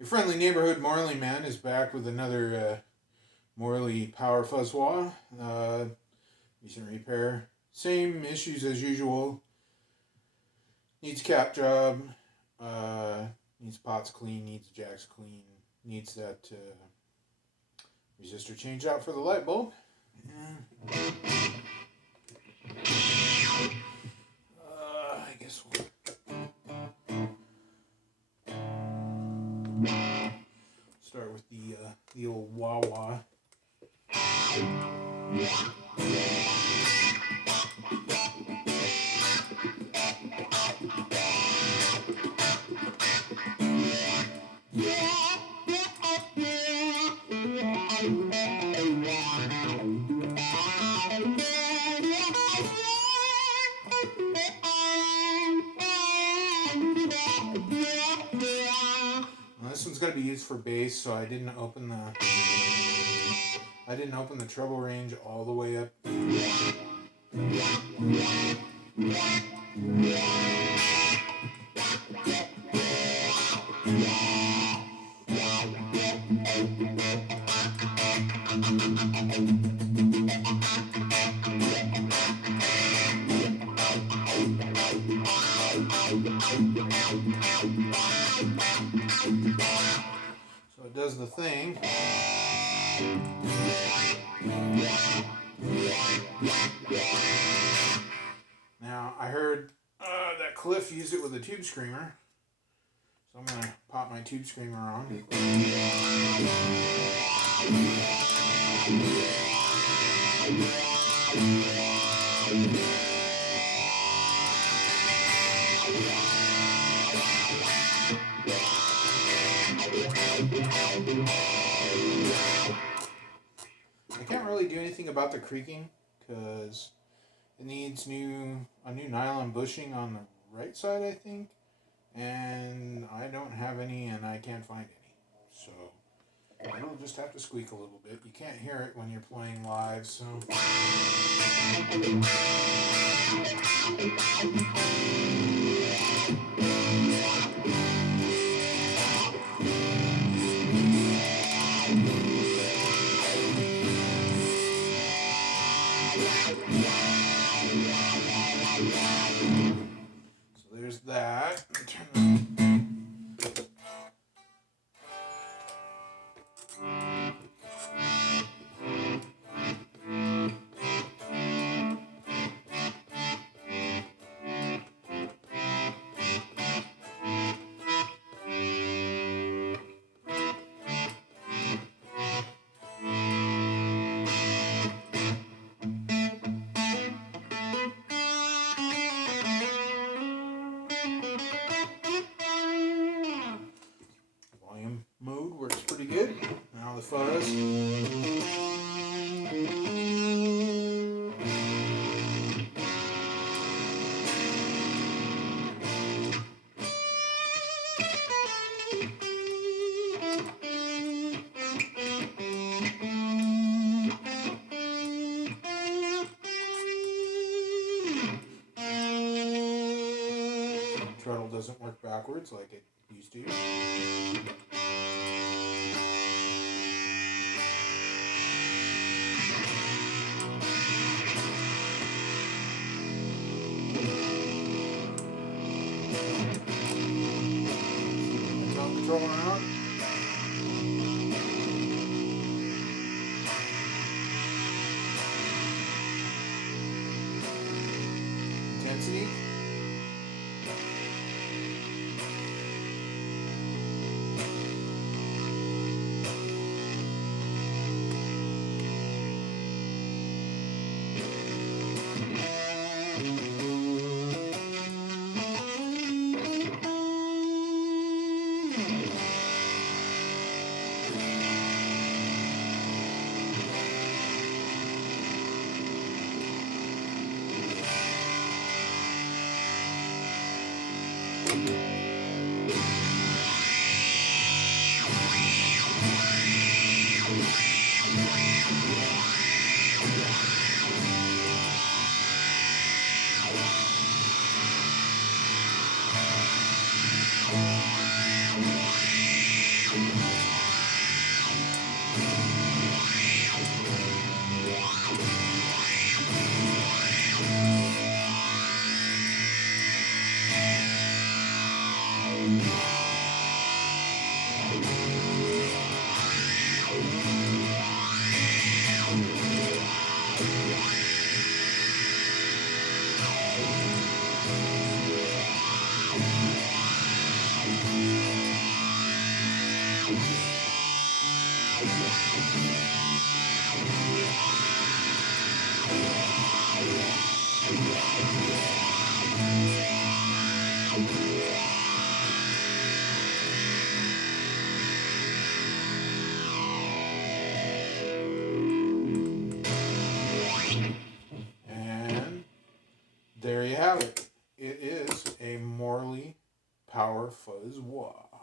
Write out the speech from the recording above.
Your friendly neighborhood Morley man is back with another Morley Power Fuzz Wah. Recent repair. Same issues as usual. Needs cap job. Needs pots clean. Needs jacks clean. Needs that resistor change out for the light bulb. I guess we'll start with the old wah wah. Now this one's got to be used for bass, so I didn't open the treble range all the way up. So it does the thing. Now I heard that Cliff used it with a tube screamer, so I'm gonna pop my tube screamer on. I can't really do anything about the creaking because it needs a new nylon bushing on the right side, I think, and I don't have any, and I can't find any, so it'll just have to squeak a little bit. You can't hear it when you're playing live, so. So there's that. Volume mode works pretty good. Now the fuzz. Treadle doesn't work backwards like it used to. Tone controller out. Intensity. And there you have it. It is a Morley Power Fuzz Wah.